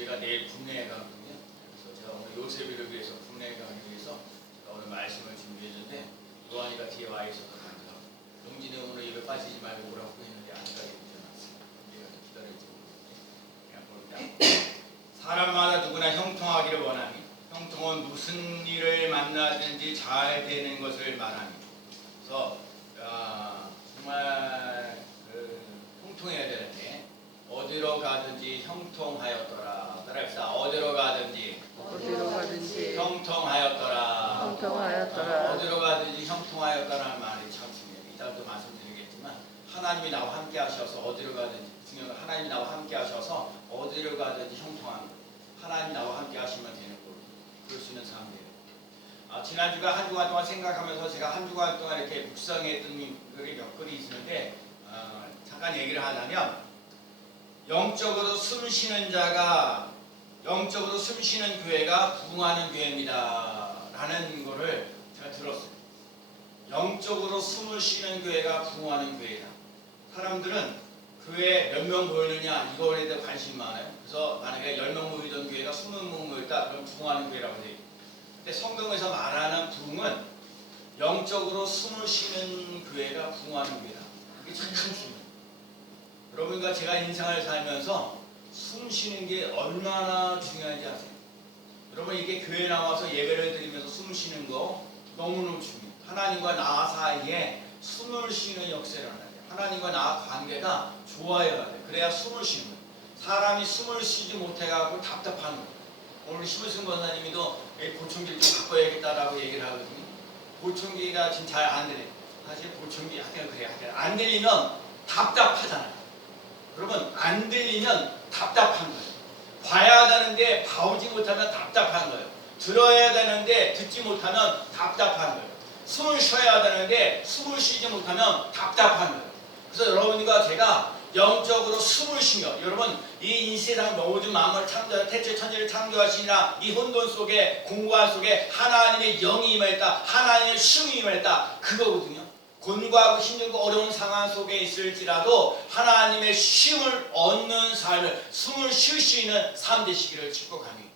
요셉이가 내일 국내에 가거든요. 그래서 제가 오늘 요셉이를 위해서 국내에 가기 위해서 제가 오늘 말씀을 준비했는데 요한이가 뒤에 와 있어서 가더라고요. 용진이 오늘 입에 빠지지 말고 오라고 했는데 안 가게 되어놨어요. 얘가 좀 기다려주고 그냥 볼까? 사람마다 누구나 형통하기를 원하니 형통은 무슨 일을 만나든지 잘 되는 것을 말하니 그래서 아, 정말 그 형통해야 되는데 어디로 가든지 형통하였더라. 따라합시다. 어디로 가든지 어디로 가든지 형통하였더라. 형통하였더라. 어디로 가든지 형통하였다라는 말이 참 중요해요. 이따도 말씀드리겠지만 하나님이 나와 함께 하셔서 어디로 가든지 중요한 건 하나님이 나와 함께 하셔서 어디로 가든지 형통한 거 하나님 나와 함께 하시면 되는 거 그럴 수 있는 삶이에요. 아, 지난주가 한 주간 동안 생각하면서 제가 한 주간 동안 이렇게 묵상했던 글이 몇 글이 있는데 어, 잠깐 얘기를 하자면 영적으로 숨 쉬는 자가 영적으로 숨 쉬는 교회가 부흥하는 교회입니다. 라는 거를 제가 들었어요. 영적으로 숨을 쉬는 교회가 부흥하는 교회다. 사람들은 교회 몇 명 모이느냐 이거에 대해 관심 많아요. 그래서 만약에 10명 모이던 교회가 20명 모였다 그럼 부흥하는 교회라고 돼요. 근데 성경에서 말하는 부흥은 영적으로 숨을 쉬는 교회가 부흥하는 교회다. 그게 참 중요해요. 여러분과 제가 인생을 살면서 숨 쉬는 게 얼마나 중요한지 아세요? 여러분 이게 교회 나와서 예배를 드리면서 숨 쉬는 거 너무너무 중요해요. 하나님과 나 사이에 숨을 쉬는 역사를 하야 돼요. 하나님과 나 관계가 좋아야 돼요. 그래야 숨을 쉬는 거예요. 사람이 숨을 쉬지 못해가지고 답답한 거예요. 오늘 심으승 권사님이도 이 보청기를 좀 바꿔야겠다라고 얘기를 하거든요. 보청기가 지금 잘 안 들려요. 사실 보청기 약간 그래요. 약간 안 들리면 답답하잖아요. 여러분 안 들리면 답답한 거예요. 봐야 되는데 봐오지 못하면 답답한 거예요. 들어야 되는데 듣지 못하면 답답한 거예요. 숨을 쉬어야 되는데 숨을 쉬지 못하면 답답한 거예요. 그래서 여러분과 제가 영적으로 숨을 쉬며 여러분 이 세상 모든 마음을 창조 태초 천지를 창조하시니라 이 혼돈 속에 공고한 속에 하나님의 영이 임했다 하나님의 숨이 임했다 그거거든요 곤고하고 힘들고 어려운 상황 속에 있을지라도 하나님의 쉼을 얻는 삶을 숨을 쉴 수 있는 삶 되시기를 축복합니다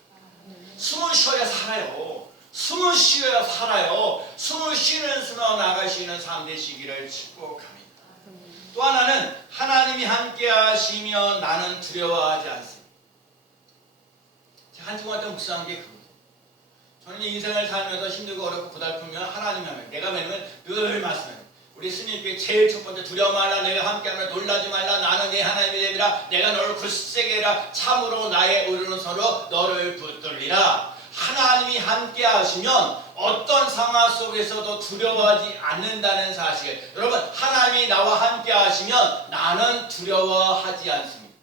숨을 쉬어야 살아요 숨을 쉬어야 살아요 숨을 쉬는 숨어 나가시는 삶 되시기를 축복합니다 또 하나는 하나님이 함께 하시면 나는 두려워하지 않습니다. 제가 한 주간 동안 묵상한 게 그거예요. 저는 인생을 살면서 힘들고 어렵고 고달프면 하나님이 하면 내가 매면 늘 말씀해요. 우리 스님께 제일 첫 번째 두려워 말라 내가 함께하면 놀라지 말라 나는 내 하나님이 되리라 내가 너를 굳세게 해라 참으로 나의 의로는 서로 너를 붙들리라 하나님이 함께 하시면 어떤 상황 속에서도 두려워하지 않는다는 사실. 여러분, 하나님이 나와 함께 하시면 나는 두려워하지 않습니다.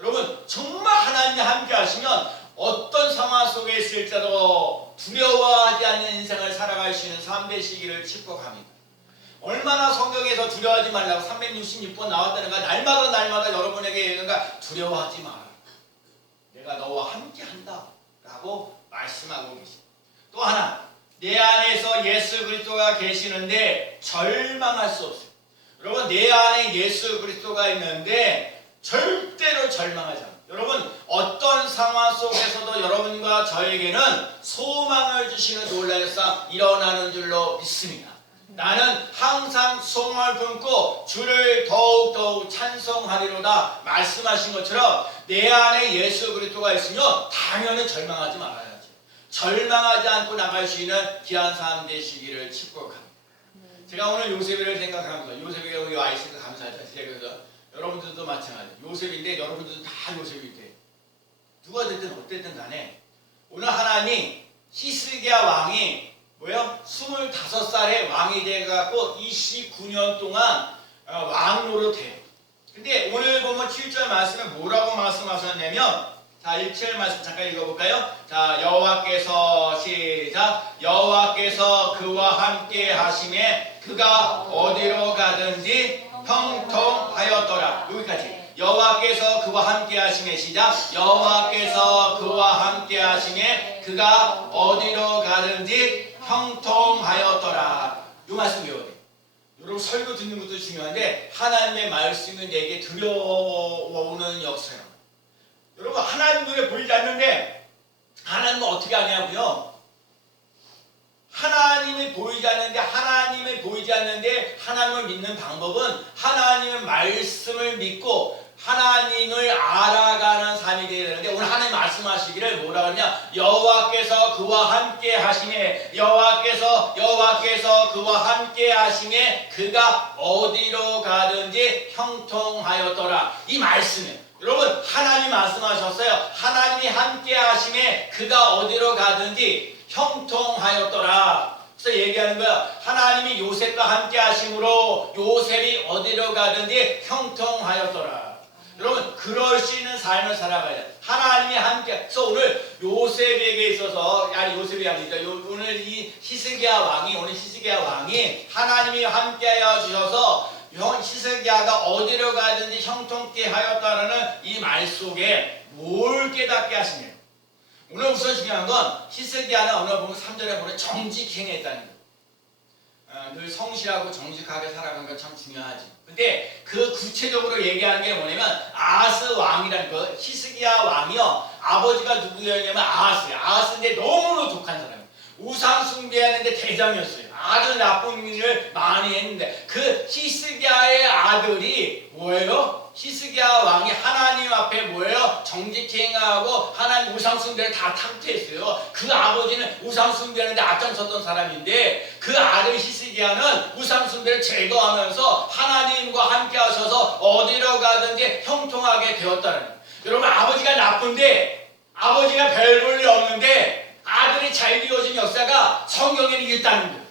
여러분, 정말 하나님이 함께 하시면 어떤 상황 속에 있을지라도 두려워하지 않는 인생을 살아갈 수 있는 삶 되시기를 축복합니다. 얼마나 성경에서 두려워하지 말라고 366번 나왔다는가 날마다 날마다 여러분에게 얘기가 두려워하지 마라. 내가 너와 함께 한다. 라고 말씀하고 계십니다. 또 하나 내 안에서 예수 그리스도가 계시는데 절망할 수 없어요. 여러분 내 안에 예수 그리스도가 있는데 절대로 절망하지 않아요. 여러분 어떤 상황 속에서도 여러분과 저에게는 소망을 주시는 놀라운 사 일어나는 줄로 믿습니다. 나는 항상 소망을 품고 주를 더욱더욱 찬송하리로다 말씀하신 것처럼 내 안에 예수 그리스도가 있으면 당연히 절망하지 말아야죠. 절망하지 않고 나갈 수 있는 귀한 삶 되시기를 축복합니다. 제가 오늘 요셉을 생각하면서 요셉이 여기 와 있으니까 감사하죠. 그래서 여러분들도 마찬가지. 요셉인데 여러분들도 다 요셉이 돼. 누가 됐든 어쨌든 간에 오늘 하나님 히스기야 왕이 뭐요? 25살에 왕이 돼갖고 29년 동안 어, 왕 노릇해요. 근데 오늘 보면 7절 말씀에 뭐라고 말씀하셨냐면 자 1절 말씀 잠깐 읽어볼까요? 자 여호와께서 시작 여호와께서 그와 함께 하심에 그가 어디로 가든지 형통하였더라 여기까지 여호와께서 그와 함께 하심에 시작 여호와께서 그와 함께 하심에 그가 어디로 가든지 형통하였더라. 이 말씀 외워야 돼. 여러분 설교 듣는 것도 중요한데 하나님의 말씀은 내게 들려오는 역사예요. 여러분 하나님 눈에 보이지 않는데 하나님은 어떻게 하냐고요? 하나님이 보이지 않는데 하나님이 보이지 않는데 하나님을 믿는 방법은 하나님의 말씀을 믿고 하나님을 알아가는 삶이 되어야 되는데 오늘 하나님 말씀하시기를 뭐라 그러냐? 여호와께서 그와 함께 하심에 여호와께서 여호와께서 그와 함께 하심에 그가 어디로 가든지 형통하였더라. 이 말씀이에요. 여러분 하나님 말씀하셨어요. 하나님이 함께 하심에 그가 어디로 가든지 형통하였더라. 그래서 얘기하는 거야. 하나님이 요셉과 함께 하심으로 요셉이 어디로 가든지 형통하였더라 여러분 그럴 수 있는 삶을 살아가야 돼. 하나님이 함께. 그래서 오늘 요셉에게 있어서 아니 요셉이 아니죠. 요- 오늘 이 히스기야 왕이 오늘 히스기야 왕이 하나님이 함께하여 주셔서 형 히스기야가 어디로 가든지 형통케 하였다라는 이 말 속에 뭘 깨닫게 하시냐. 오늘 우선 중요한 건 히스기야는 어느 보면 3절에 보면 정직행했다는 거예요. 어, 늘 성실하고 정직하게 살아가는 건 참 중요하지. 근데 그 구체적으로 얘기하는 게 뭐냐면 아스 왕이라는 거 히스기야 왕이요 아버지가 누구였냐면 아하스야. 아하스인데 너무나 독한 사람이에요. 우상 숭배하는데 대장이었어요. 아주 나쁜 일을 많이 했는데 그 히스기야의 아들이 뭐예요? 히스기야 왕이 하나님 앞에 뭐예요? 정직행하고 하나님 우상 숭배를 다 탁퇴했어요. 그 아버지는 우상 숭배하는데 앞장섰던 사람인데 그 아들 히스기야는 우상 숭배를 제거하면서 하나님과 함께 하셔서 어디로 가든지 형통하게 되었다는 거예요. 여러분 아버지가 나쁜데 아버지가 별 볼일 없는데 아들이 잘 되어진 역사가 성경에는 있다는 거예요.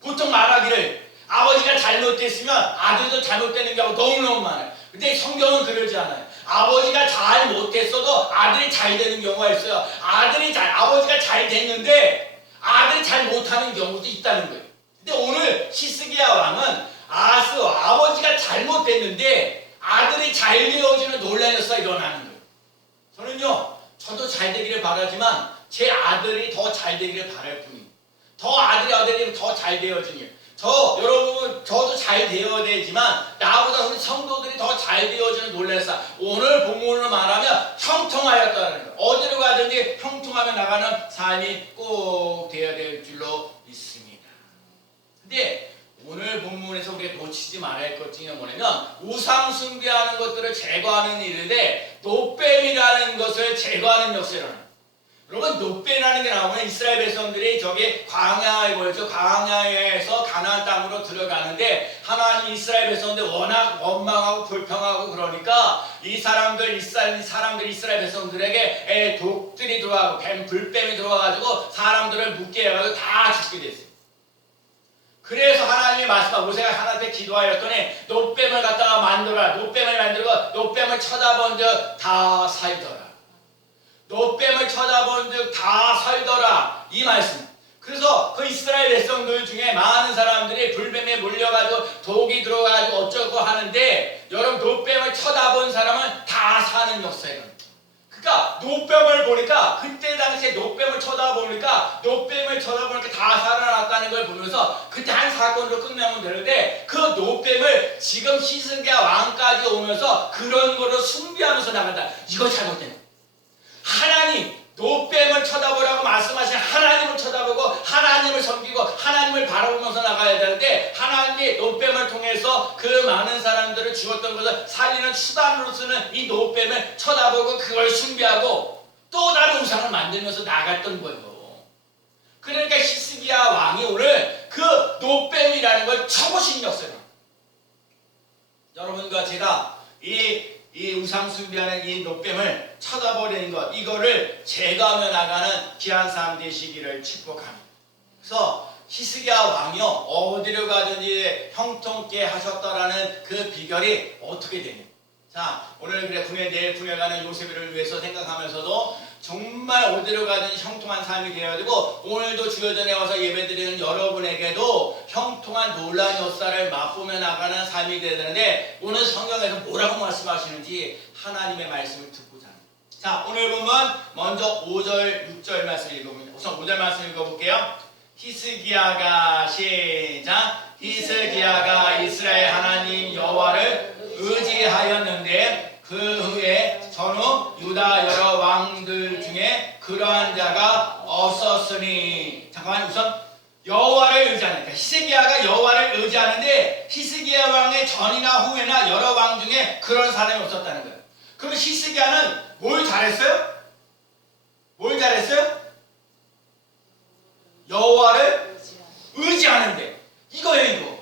보통 말하기를 아버지가 잘못됐으면 아들도 잘못되는 경우가 너무너무 많아요. 근데 성경은 그러지 않아요. 아버지가 잘 못했어도 아들이 잘 되는 경우가 있어요. 아들이 잘, 아버지가 잘 됐는데 아들이 잘 못하는 경우도 있다는 거예요. 근데 오늘 시스기야 왕은 아스 아버지가 잘못됐는데 아들이 잘 되어지는 역사가 일어나는 거예요. 저는요, 저도 잘 되기를 바라지만 제 아들이 더 잘 되기를 바랄 뿐입니다. 더 아들이 아들이 더 잘 되어지니 저 여러분 저도 잘 되어야 되지만 나보다 우리 성도들이 더 잘 되어지는 놀랄사 오늘 본문으로 말하면 형통하였다는 거 어디로 가든지 형통하며 나가는 삶이 꼭 되어야 될 줄로 믿습니다. 근데 오늘 본문에서 우리가 놓치지 말아야 할 것 중에 뭐냐면 우상 숭배하는 것들을 제거하는 일인데 노뱀이라는 것을 제거하는 역사라는 여러분 노뱀이라는 게 나오면 이스라엘 백성들이 저기 광야에 보였죠. 광야에서 가나안 땅으로 들어가는데 하나님 이스라엘 백성들 워낙 원망하고 불평하고 그러니까 이 사람들 이스라엘 사람들 이스라엘 백성들에게 에, 독들이 들어가고 뱀 불뱀이 들어와가지고 사람들을 묻게 해가지고 다 죽게 됐어요. 그래서 하나님이 말씀하고 모세가 하나님께 기도하였더니 노뱀을 갖다가 만들어라. 노뱀을 만들고 노뱀을 쳐다본 적다 살더라 노뱀을 쳐다본 적다 살더라 이 말씀 그래서 그 이스라엘 백성들 중에 많은 사람들이 불뱀에 물려가지고 독이 들어가지고 어쩌고 하는데 여러분 노뱀을 쳐다본 사람은 다 사는 역사예요 그러니까 노뱀을 보니까 그때 당시에 노뱀을 쳐다보니까 노뱀을 쳐다보니까 다 살아났다는 걸 보면서 그때 한 사건으로 끝내면 되는데 그 노뱀을 지금 시승기야 왕까지 오면서 그런 거로 숭배하면서 나간다. 이거 잘못된 거야. 하나님 노뱀을 쳐다보라고 말씀하신 하나님을 쳐다보고 하나님을 섬기고 하나님을 바라보면서 나가야 되는데 하나님이 노뱀을 통해서 그 많은 사람들을 죽었던 것을 살리는 수단으로 쓰는 이 노뱀을 쳐다보고 그걸 숭배하고 또 다른 우상을 만들면서 나갔던 거예요. 그러니까 히스기야 왕이 오늘 그 노뱀이라는 걸 쳐보신 역사예요. 여러분과 제가 이, 이 우상 숭배하는 이 노뱀을 쳐다버리는 것 이거를 제거하며 나가는 귀한 삶 되시기를 축복합니다. 그래서 히스기야 왕이요 어디로 가든지 형통케 하셨다라는 그 비결이 어떻게 되냐? 자 오늘 그래 구매 내일 구매 가는 요셉을 위해서 생각하면서도 정말 어디로 가든지 형통한 삶이 되어야 되고 오늘도 주여전에 와서 예배드리는 여러분에게도 형통한 놀라운 역사를 맛보며 나가는 삶이 되어야 되는데 오늘 성경에서 뭐라고 말씀하시는지 하나님의 말씀을 듣고자 합니다. 자 오늘 보면 먼저 5절 6절 말씀 읽어봅니다. 우선 5절 말씀 읽어볼게요. 히스기야가 시작 히스기야가 이스라엘 하나님 여호와를 의지하였는데 그랬더니 잠깐만 우선 여호와를 의지하니까 그러니까 히스기야가 여호와를 의지하는데 히스기야 왕의 전이나 후에나 여러 왕 중에 그런 사람이 없었다는 거예요. 그럼 히스기야는 뭘 잘했어요? 뭘 잘했어요? 여호와를 의지하는데 이거예요 이거.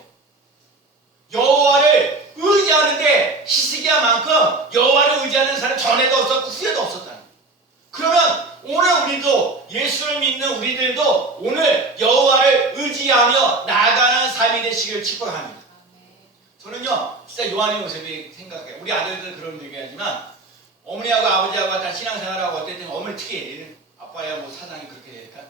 여호와를 의지하는데 히스기야만큼 여호와를 의지하는 사람 전에도 없었고 후에도 없었다는 거예요. 그러면 오늘 우리도 예수를 믿는 우리들도 오늘 여호와를 의지하며 나아가는 삶이 되시길 축복합니다. 저는요 진짜 요한의 모습이 생각해요. 우리 아들들 그런 얘기하지만 어머니하고 아버지하고 다 신앙생활하고 어쨌든 어머니 특히 아빠야 뭐 사장이 그렇게 되니까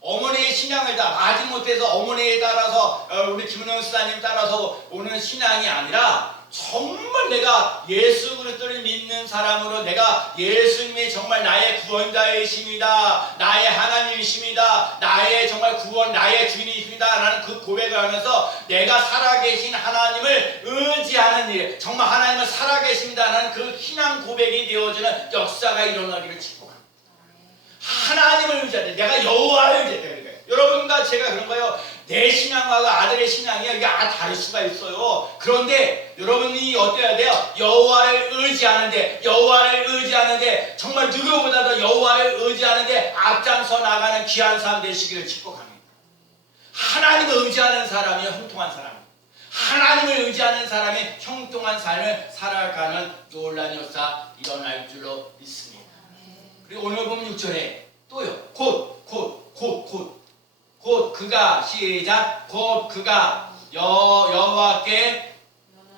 어머니의 신앙을 다 아직 못해서 어머니에 따라서 어, 우리 김은영 수사님 따라서 오는 신앙이 아니라 정말 내가 예수 그리스도를 믿는 사람으로 내가 예수님이 정말 나의 구원자이십니다. 나의 하나님이십니다. 나의 정말 구원, 나의 주인이십니다. 라는 그 고백을 하면서 내가 살아계신 하나님을 의지하는 일, 정말 하나님은 살아계십니다라는 그 신앙 고백이 되어지는 역사가 일어나기를 축복합니다. 하나님을 의지하는 내가 여호와를 의지하는 거예요. 여러분과 제가 그런 거예요. 내 신앙과 아들의 신앙이 이게 아 다를 수가 있어요. 그런데 여러분이 어때야 돼요? 여호와를 의지하는데 여호와를 의지하는데 정말 누구보다도 여호와를 의지하는데 앞장서 나가는 귀한 삶 되시기를 축복합니다. 하나님을 의지하는 사람이 형통한 사람. 하나님을 의지하는 사람이 형통한 삶을 살아가는 놀라운 역사 일어날 줄로 믿습니다. 그리고 오늘 보면 6절에 또요. 곧, 곧, 곧, 곧. 곧 그가 시작. 곧 그가 여 여호와께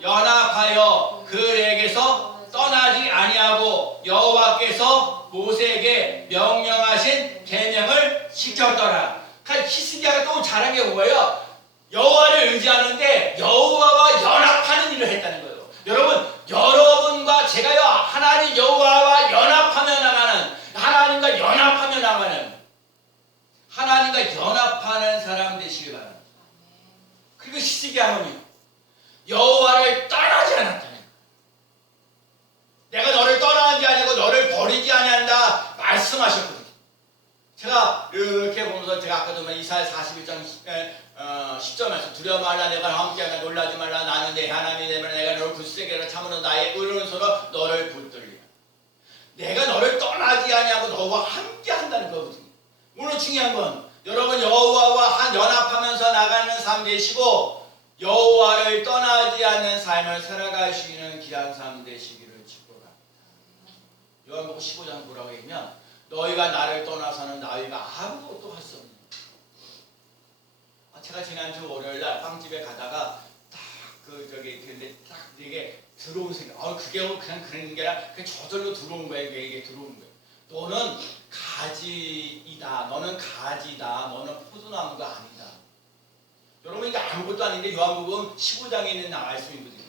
연합하여 그에게서 떠나지 아니하고 여호와께서 모세에게 명령하신 계명을 지켰더라. 히스기야가 또 잘한 게 뭐예요? 여호와를 의지하는데 여호와와 연합하는 일을 했다는 거예요. 여러분, 여러분과 제가요 하나님 여호와와 연합하며 나가는 하나님과 연합하며 나가는 하나님과 연합하는 사람 되시길 바랍니다. 그리고 히스기야는요 여호와를 떠나지 않았다는 내가 너를 떠나지 아니고 너를 버리지 아니한다 말씀하셨거든요. 제가 이렇게 보면서 제가 아까도 말 이사야 41장 10절에서 두려워 말라 내가 함께 하나 놀라지 말라 나는 내 하나님이 되면 내가 너를 굳세게 하라 참으로 나의 의로운 손으로 너를 붙들리라. 내가 너를 떠나지 아니하고 너와 함께 한다는 거거든요. 오늘 중요한 건 여러분 여호와와 한 연합하면서 나가는 삶 되시고 여호와를 떠나지 않는 삶을 살아가시는 귀한 삶 되시기를 축복합니다. 요한복음 15장 뭐라고 했냐면 너희가 나를 떠나서는 너희가 아무것도 할 수 없는. 아, 제가 지난주 월요일 날 빵집에 가다가 딱 그 저기 근데 딱 이게 들어온 생각. 아 그게 그냥 그런 게 아니라 그냥 저절로 들어온 거야 이게, 들어온 거야. 너는 가지이다. 너는 가지다. 너는 포도나무가 아니다. 여러분 이게 아무것도 아닌데 요한복음 15장에 있는 말씀이거든요.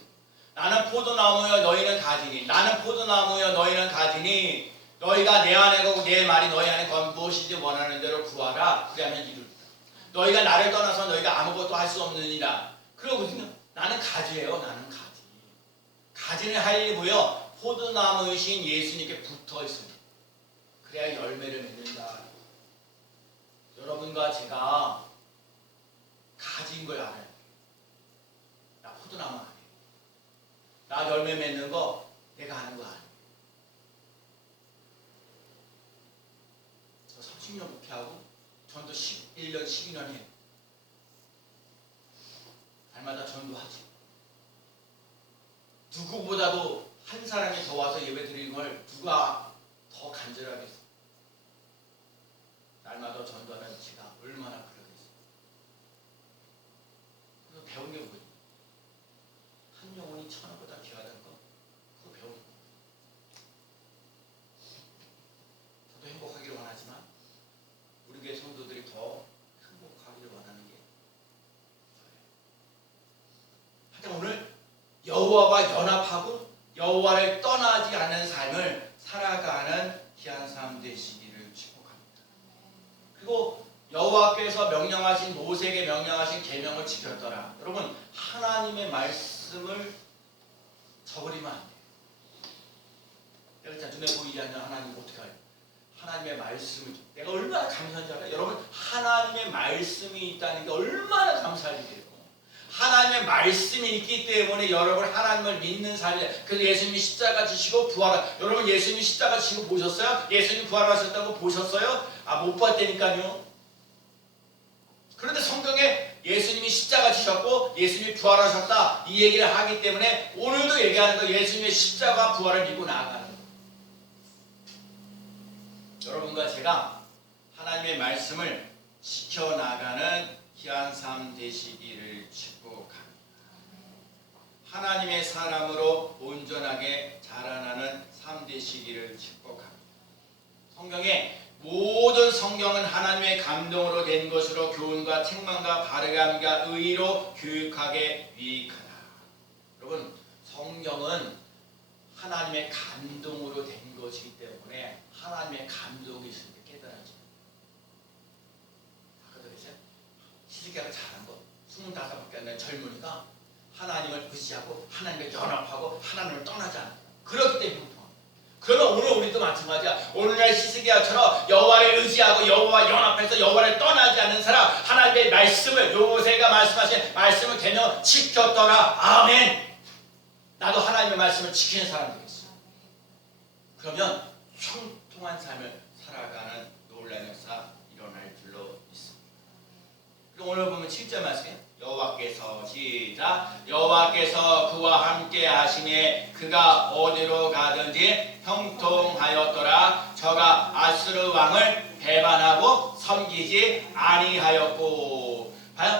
나는 포도나무여 너희는 가지니 나는 포도나무여 너희는 가지니 너희가 내 안에 거고 내 말이 너희 안에 건 무엇이든지 원하는 대로 구하라 그리하면 이루리라. 너희가 나를 떠나서 너희가 아무것도 할 수 없느니라. 그러거든요. 나는 가지예요. 나는 가지. 가지는 할 일이 뭐요? 포도나무이신 예수님께 붙어 있습니다. 그래야 열매를 맺는다. 여러분과 제가 가지인 걸 알아요. 나 포도나무 아니에요. 나 열매 맺는 거 내가 하는 거 아니에요. 저 30년 목회하고 전도 11년, 12년 해. 날마다 전도하지. 누구보다도 한 사람이 더 와서 예배 드리는 걸 누가 더 간절하겠어. 날마다 전도하는 제가 얼마나 그러겠어. 그래서 배운 게 뭐지? 한 영혼이 천하보다 귀하다는 거. 그거 배우는 거. 저도 행복하기를 원하지만 우리 교회 성도들이 더 행복하기를 원하는 게 저예요. 하여튼 오늘 여호와와 연합하고 여호와를 떠나지 않는 삶을 살아가는 귀한 삶 되시기를 축복합니다. 그리고 여호와께서 명령하신 모세에게 명령하신 계명을 지켰더라. 여러분 하나님의 말씀을 저버리면 안 돼요. 내가 진짜 눈에 보이지 않는 하나님 어떻게 할요? 하나님의 말씀을 내가 얼마나 감사한지 알아요? 여러분 하나님의 말씀이 있다는 게 얼마나 감사할 일이에요. 하나님의 말씀이 있기 때문에 여러분 하나님을 믿는 삶이 돼. 그래서 예수님이 지시고 부활하 여러분 예수님이 십자가 지시고 보셨어요? 예수님 부활하셨다고 보셨어요? 아 못 봤다니까요. 그런데 성경에 예수님이 십자가 지셨고 예수님이 부활하셨다 이 얘기를 하기 때문에 오늘도 얘기하는 거 예수님의 십자가 부활을 믿고 나아가는 거. 여러분과 제가 하나님의 말씀을 지켜 나가는 귀한 삶 되시기를 축복합니다. 하나님의 사람으로 온전하게 자라나는 삶 되시기를 축복합니다. 성경에 모든 성경은 하나님의 감동으로 된 것으로 교훈과 책망과 바르감과 의로 교육하게 유익하다. 여러분 성경은 하나님의 감동으로 된 것이기 때문에 하나님의 감동이 있을 때 깨달아지. 아까도 그랬어요. 시집가가 잘한 거. 25밖에 안 된 젊은이가 하나님을 의지하고 하나님과 연합하고 하나님을 않아. 그렇기 때문에. 그러면 오늘 우리도 마찬가지야. 오늘날 시스기야처럼 여호와를 의지하고 여호와 연합해서 여호와를 떠나지 않는 사람 하나님의 말씀을 요새가 말씀하신 말씀을 되면 지켰더라. 아멘. 나도 하나님의 말씀을 지키는 사람 되겠어. 그러면 형통한 삶을 살아가는 놀라운 역사 일어날 줄로 있습니다. 그리고 오늘 보면 7절 말씀이에요. 여호와께서 시작. 여호와께서 그와 함께 하시니 그가 어디로 가든지 형통하였더라. 저가 아수르 왕을 배반하고 섬기지 아니하였고?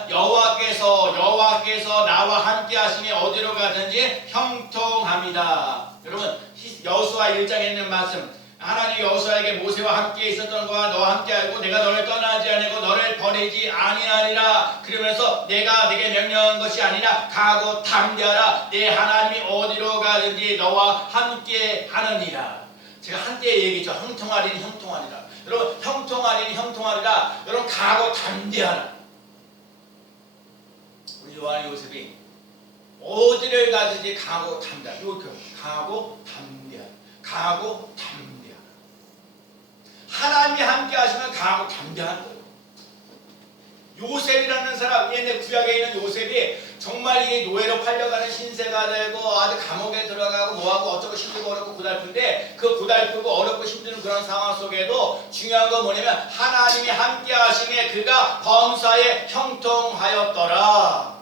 여호와께서 여호와께서 나와 함께 하시니 어디로 가든지 형통합니다. 여러분 히- 여호수아 1장에 있는 말씀 하나님 여호수아에게 모세와 함께 있었던 거와 너와 함께 하고 내가 너를 떠나지 아니고 너를 버리지 아니하리라. 그러면서 내가 네게 명령한 것이 아니라 가고 담대하라. 내 하나님이 어디로 가든지 너와 함께 하느니라. 제가 한때 얘기했죠. 형통하리니 형통하리라. 여러분 형통하리니 형통하리라. 여러분 가고 담대하라. 우리 요한 요셉이 어디를 가든지 가고 담대하라. 이렇게 가고 담대하라. 가고 담대하라 하나님이 함께 하시면 강하고 담대한 거예요. 요셉이라는 사람, 옛날 구약에 있는 요셉이 정말 이게 노예로 팔려가는 신세가 되고 아주 감옥에 들어가고 뭐하고 어쩌고 힘들고 어렵고 고달픈데 그 고달프고 어렵고 힘드는 그런 상황 속에도 중요한 건 뭐냐면 하나님이 함께 하심에 그가 범사에 형통하였더라.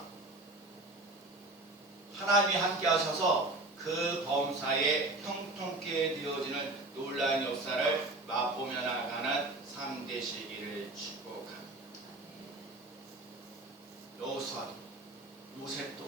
하나님이 함께 하셔서 그 범사에 형통케 되어지는 놀라운 역사를 맛보며 나가는 삶 되시기를 축복합니다. 요셉도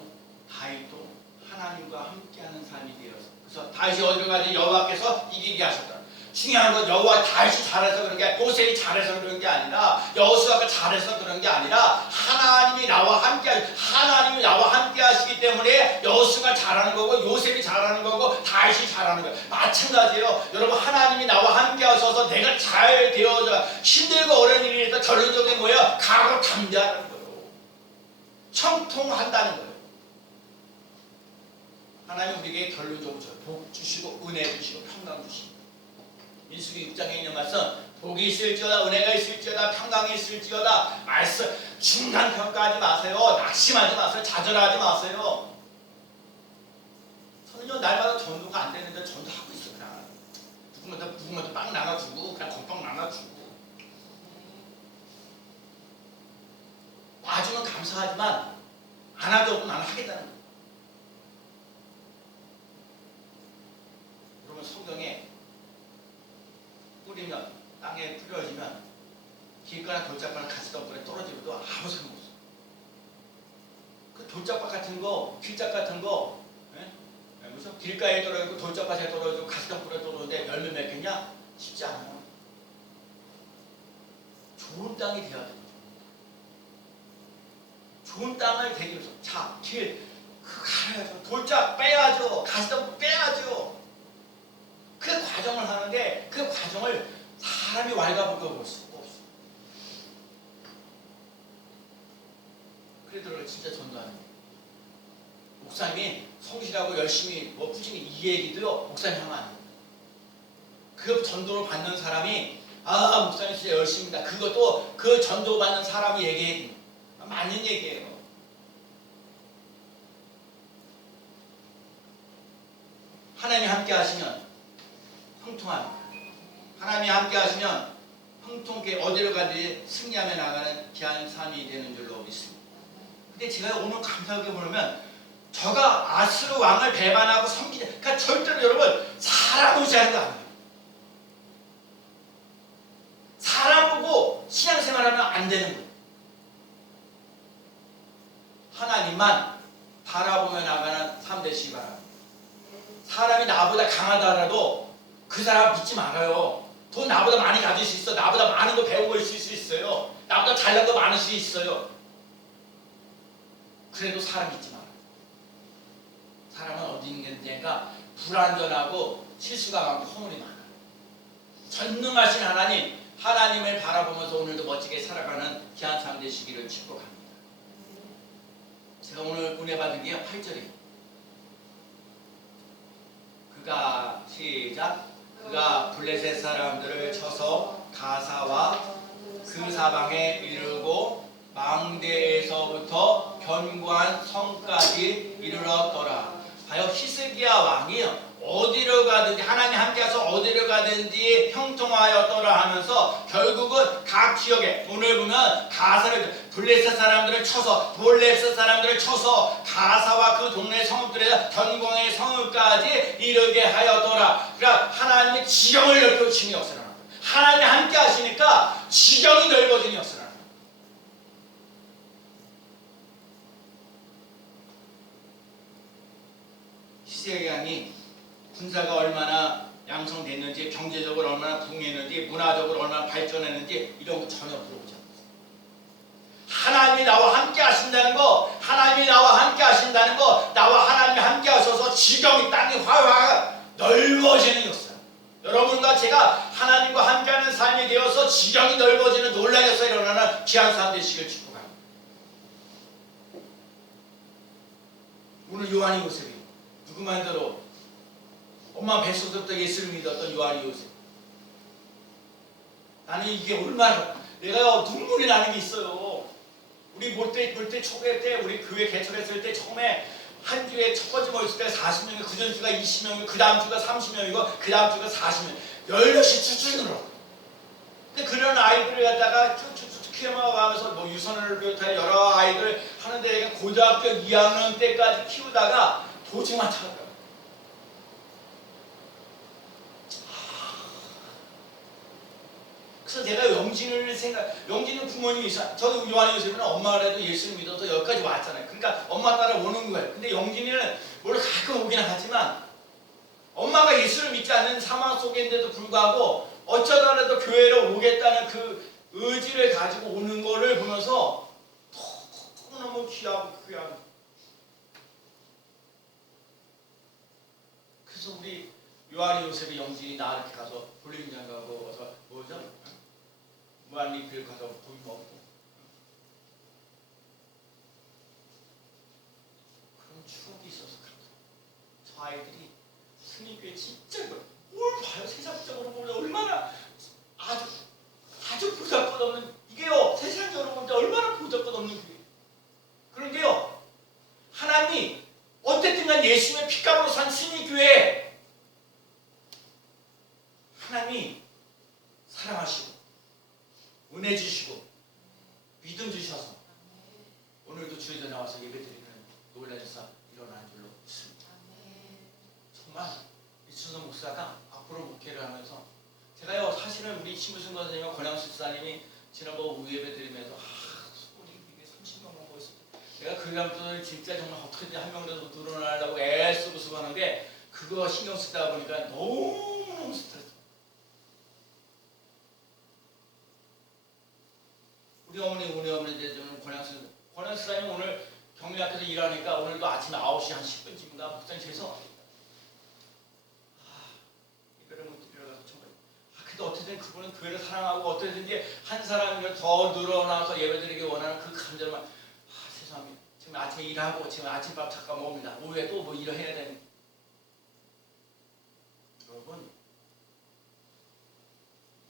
다윗도 하나님과 함께하는 삶이 되어서 그래서 다윗이 어디로 가든지 여호와께서 이기게 하셨다. 중요한 건 여호와 다윗이 잘해서 그런 게 요셉이 잘해서 그런 게 아니라 여호수아가 잘해서 그런 게 아니라 하나님이 나와 함께 하나님이 나와 함께 하시기 때문에 여호수아가 잘하는 거고 요셉이 잘하는 거고 다윗이 잘하는 거예요. 마찬가지예요. 여러분 하나님이 나와 함께 하셔서 내가 잘 되어져 힘들고 어려운 일이 있다 결론적인 뭐예요? 가고 담대하는 거예요. 청통한다는 거예요. 하나님 우리에게 결론적으로. 복 주시고 은혜 주시고 평강 주시고 민수기 6장에 있는 말씀 복이 있을지어다 은혜가 있을지어다 평강이 있을지어다 말씀 중간 평가하지 마세요. 낙심하지 마세요. 좌절하지 마세요. 저는요 날마다 전도가 안 되는데 전도하고 있어 그냥. 누구마다 누구마다 빵 나눠주고 그냥 건빵 나눠주고. 와주면 감사하지만 안 하더라도 나는 하겠다는 거예요 여러분 성경에 뿌리면 땅에 뿌려지면 길가나 돌짝바나 가시덤불에 떨어지고도 아무 소용없어. 그 돌짝밭 같은 거, 길짝 같은 거, 예? 예, 무슨 길가에 떨어지고 돌짝밭에 떨어지고 가시덤불에 떨어지는데 열매 맺겠냐? 쉽지 않아요. 좋은 땅이 돼야 돼요. 좋은 땅을 되기 위해서 자, 길, 그 가야죠. 돌짝 빼야죠. 가시덤불 빼야죠. 그 과정을 하는데 그 과정을 사람이 왈가불가 볼 수가 없어. 그래도 진짜 전도하는. 목사님이 성실하고 열심히 뭐 꾸준히 이 얘기도요 목사님 하면 안돼그 전도를 받는 사람이 아 목사님 진짜 열심입니다. 그것도 그 전도 받는 사람이 얘기해요. 맞는 얘기예요. 하나님이 함께 하시면 흥통한 하나님이 함께 하시면 흥통케 어디로 가든지 승리하며 나가는 귀한 삶이 되는 줄로 믿습니다. 근데 제가 오늘 감사하게 보면 저가 아스루 왕을 배반하고 섬기자. 그러니까 절대로 여러분 사람 의지하는 거 아니에요. 보고 신앙생활하면 안 되는 거예요. 하나님만 바라보며 나가는 삶 되시기 바랍니다. 사람이 나보다 강하다라도 그 사람 믿지 말아요. 돈 나보다 많이 가질 수 있어. 나보다 많은 거 배우고 있을 수 있어요. 나보다 잘난 거 많을 수 있어요. 그래도 사람 믿지 말아요. 사람은 어디 있는지가 불완전하고 실수가 많고 허물이 많아요. 전능하신 하나님, 하나님을 바라보면서 오늘도 멋지게 살아가는 귀한 삶 되시기를 축복합니다. 제가 오늘 은혜 받은 게 8절이에요. 그가 시작 그가 블레셋 사람들을 쳐서 가사와 그 사방에 이르고 망대에서부터 견고한 성까지 이르렀더라. 봐요 히스기야 왕이 어디로 가든지 하나님 함께해서 어디로 가든지 형통하였더라 하면서 결국은 각 지역에 오늘 보면 가사를 블레셋 사람들을 쳐서 블레셋 사람들을 쳐서 가사와 그 동네 성읍들에서 견공의 성읍까지 이르게 하였더라. 그러니까 하나님의 지경을 역사를 하는 거예요. 하나님이 함께 하시니까 지경이 넓어지는 역사를 하는 거예요. 시세기왕이 군사가 얼마나 양성됐는지 경제적으로 얼마나 부흥했는지 문화적으로 얼마나 발전했는지 이런 거 전혀 물어보지 않았어요. 하나님이 나와 함께 하신다는 거 하나님이 나와 함께 하신다는 거 나와 하나님이 함께 하셔서 지경이 땅이 화화 넓어지는 역사 여러분과 제가 하나님과 함께하는 삶이 되어서 지경이 넓어지는 역사 일어나는 귀한 삶 되시길 축복합니다 오늘 요한이 모습이 들어 엄마 뱃속부터 예수를 믿었던 요한이 요셉. 나는 이게 얼마나 내가 눈물이 나는 게 있어요. 우리 몰때 몰때 초대 때 우리 교회 개척했을 때 처음에 한 주에 첫 번째 모였을 때 40명이 그 전 주가 20명이고 그 다음 주가 30명이고 그 다음 주가 40명. 16시 쭉쭉 늘어. 근데 그런 아이들을 갖다가 쭉쭉쭉 키워가면서 뭐 유선을 비롯해 여러 아이들 하는데 고등학교 2학년 때까지 키우다가 도저히 못하더라고요. 그래서 내가 영진을 생각, 영진은 부모님이 있어. 저도 요한이 요셉은 엄마라도 예수를 믿어서 여기까지 왔잖아요. 그러니까 엄마 따라 오는 거예요. 근데 영진이는 물론 가끔 오긴 하지만 엄마가 예수를 믿지 않는 상황 속인데도 불구하고 어쩌다라도 교회로 오겠다는 그 의지를 가지고 오는 거를 보면서 너무너무 귀하고 귀하고 그래서 우리 요한이 요셉이 영진이 나 이렇게 가서 볼링장 가고 와서 뭐죠? 무한리필 가서 고기 먹고 그런 추억이 있어서 그렇다. 저 아이들이 스님교회 진짜 이걸 뭘 봐요 세상적으로 보면 얼마나 아주 아주 보잘것없는 이게요 세상적으로 보면 얼마나 보잘것없는 교회 그런데요 하나님이 어쨌든간 예수의 피값으로 산 스님교회 하나님이 사랑하시고 은혜 주시고 믿음 주셔서 오늘도 주의에 나와서 예배드리는 놀라운 사 일어나는 줄로 믿습니다. 정말 이춘성 목사가 앞으로 목회를 하면서 제가요 사실은 우리 신무승 선생님과 권양수 집사님이 지난번 오후 예배 드리면서 아 우리 이게 30명 넘고 있어 내가 그 사람들을 진짜 정말 어떻게든 한 명이라도 늘어나려고 애쓰고 수고하는데 그거 신경 쓰다 보니까 너무너무 스트레스 우리 우리 어머니 대전은 권양수 권양수 사님 오늘 경리학교에서 일하니까 오늘도 아침 9시 한 10분쯤인가 목사님 죄송합니다 아, 아, 어쨌든 그분은 교회를 사랑하고 어떻게든지 한 사람이 더 늘어나서 예배드리기 원하는 그 감정만 아 죄송합니다. 지금 아침에 일하고 지금 아침밥 잠깐 먹습니다. 오후에 또 뭐 일을 해야 되는. 여러분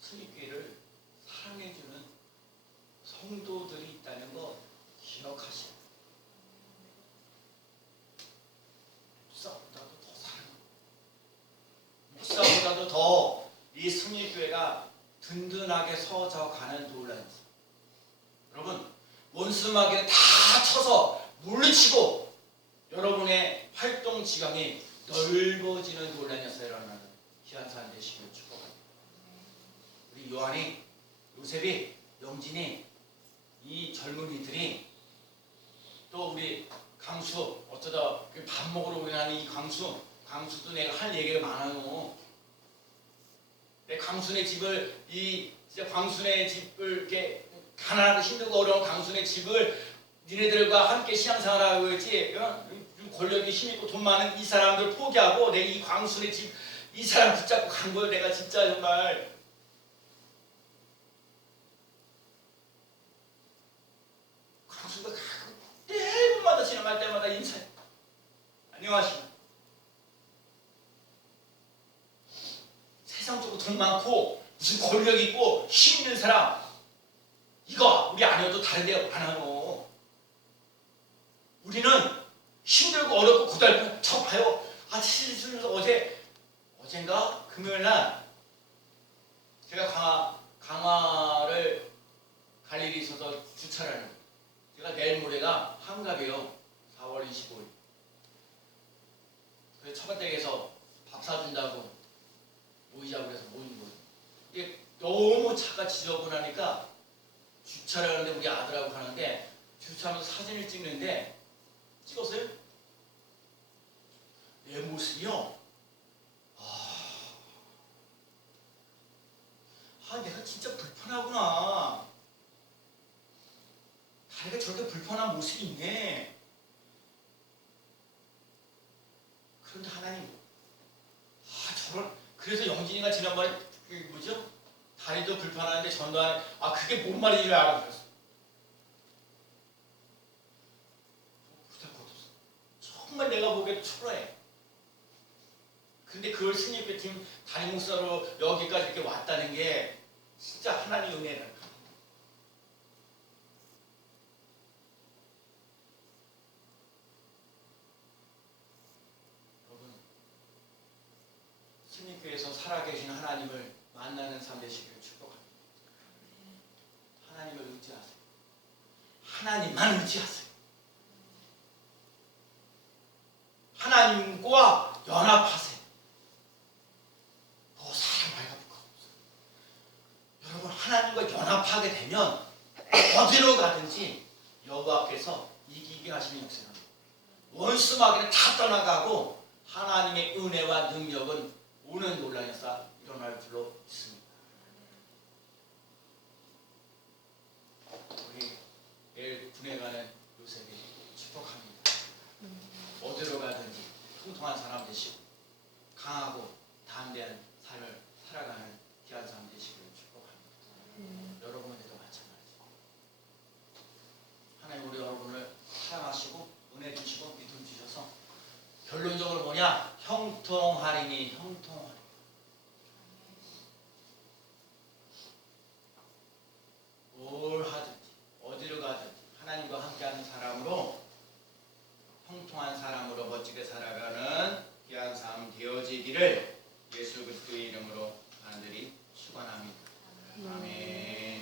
스님교회를 사랑해주는 성도들이 이 승리교회가 든든하게 서져가는 논란입니다. 여러분 원수막에 다 쳐서 물리치고 여러분의 활동 지각이 넓어지는 논란에서 일어나는 희한한 되시길 축복합니다. 우리 요한이 요셉이 영진이 이 젊은이들이 또 우리 강수 어쩌다 그 밥 먹으러 오는 이 강수 강수도 내가 할 얘기가 많아요. 내 강순의 집을 이 진짜 광순의 집을 이렇게 가난하고 힘들고 어려운 강순의 집을 니네들과 함께 신앙생활하고 있지 어? 좀 권력이 힘있고 돈 많은 이 사람들 포기하고 내 이 광순의 집 이 사람 붙잡고 간 거예요 내가 진짜 정말. 광순가 가끔 때마다 지나갈 때마다 인사해 안녕하십니까 세상적으로 돈 많고 무슨 권력 있고 힘 있는 사람. 이거 우리 아니어도 다른 데 안 하노 우리는 힘들고 어렵고 저 봐요. 아 실수 어제 어젠가 금요일 날 제가 강화 강화를 갈 일이 있어서 주차를 하는. 제가 내일 모레가 한갑이에요. 4월 25일. 그래서 처갓댁에서 밥 사준다고 모이자고 그래서 모인 거예요. 이게 너무 차가 지저분하니까 주차를 하는데 우리 아들하고 가는데 주차하면서 사진을 찍는데 찍었어요? 내 모습이요. 아, 아 내가 진짜 불편하구나. 다리가 저렇게 불편한 모습이 있네. 그런데 하나님, 아 저런 그래서 영진이가 지난번에 그 뭐죠? 다리도 불편한데 전도하는 아 그게 뭔 말인지 알아들었어. 그럴 것도 없어. 정말 내가 보기에 초라해. 근데 그걸 스님께 팀 담임 목사로 여기까지 이렇게 왔다는 게 진짜 하나님 은혜랄까. 여러분 스님교에서 살아계신 하나님을 만나는 삶 되시기를 축복합니다. 하나님을 의지하세요. 하나님만 의지하세요. 하나님과 연합하세요. 뭐 사람 말고 없어요. 여러분 하나님과 연합하게 되면 어디로 가든지 여호와께서 이기게 하시는 역사입니다. 원수 마귀는 다 떠나가고 하나님의 은혜와 능력은 오는 논란에서 일어날 줄로 믿습니다. 우리 군에 가는 요셉이 축복합니다. 어디로 가든지 통통한 사람 되시고 강하고 담대한 삶을 살아가는 귀한 삶 되시기를 축복합니다. 여러분에게도 마찬가지고 하나님 우리 여러분을 사랑하시고 은혜 주시고 믿음 주셔서 결론적으로 뭐냐 형통하리니 형통하리 뭘 하든 통한 사람으로 멋지게 살아가는 귀한 삶 되어지기를 예수 그리스도의 이름으로 간절히 축원합니다. 아멘.